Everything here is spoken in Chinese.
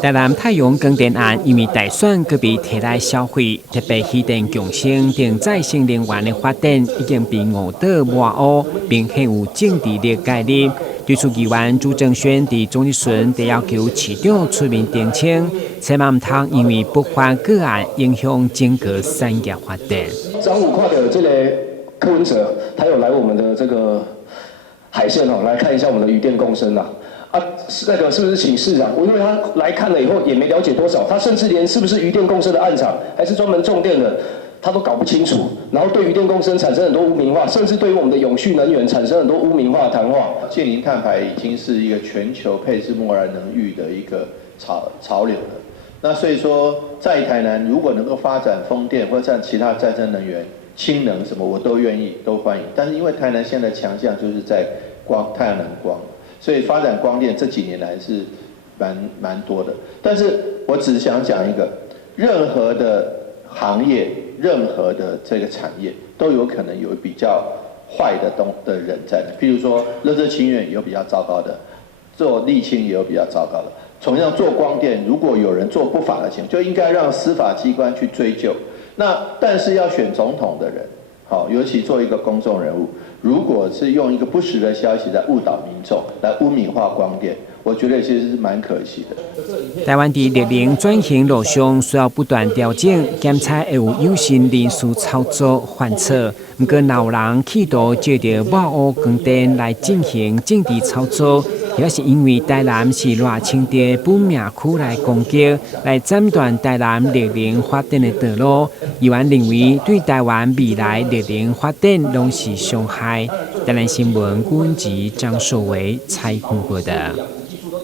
台南太阳光电案因为大选个别提来消费，特别气电共生等再生能源的发展已经被误导抹黑，并很有政治的概念。对此，议员朱正轩在总日巡就要求市长出面澄清，千万唔通因为不法个案影响整个产业发展。张五块的这个柯文哲，他有来我们的这个海线来看一下我们的渔电共生那个是不是请市长？我因为他来看了以后也没了解多少，他甚至连是不是渔电共生的案场，还是专门种电的，他都搞不清楚。然后对渔电共生产生很多污名化，甚至对于我们的永续能源产生很多污名化谈话。近零碳排已经是一个全球配置末然能源的一个潮流了。那所以说，在台南如果能够发展风电或者其他再生能源、氢能什么，我都愿意，都欢迎。但是因为台南现在的强项就是在太阳能光。所以发展光电这几年来是蛮多的，但是我只想讲一个，任何的行业、任何的这个产业都有可能有比较坏的人在那，譬如说垃圾清运也有比较糟糕的，做沥青也有比较糟糕的。同样做光电，如果有人做不法的情况，就应该让司法机关去追究。但是要选总统的人，好，尤其做一个公众人物。如果是用一个不实的消息来误导民众，来污名化光电，我觉得其实是蛮可惜的。台湾的绿能转型路上需要不断调整，检测会有心人士操作犯错。不过，有人企图借着抹黑光电来进行政治操作，也是因为台南是热清的本命区来攻击，来斩断台南绿能发展的道路。议员认为，对台湾未来绿能发展拢是伤害。台南新闻，阮籍张硕维采访过的。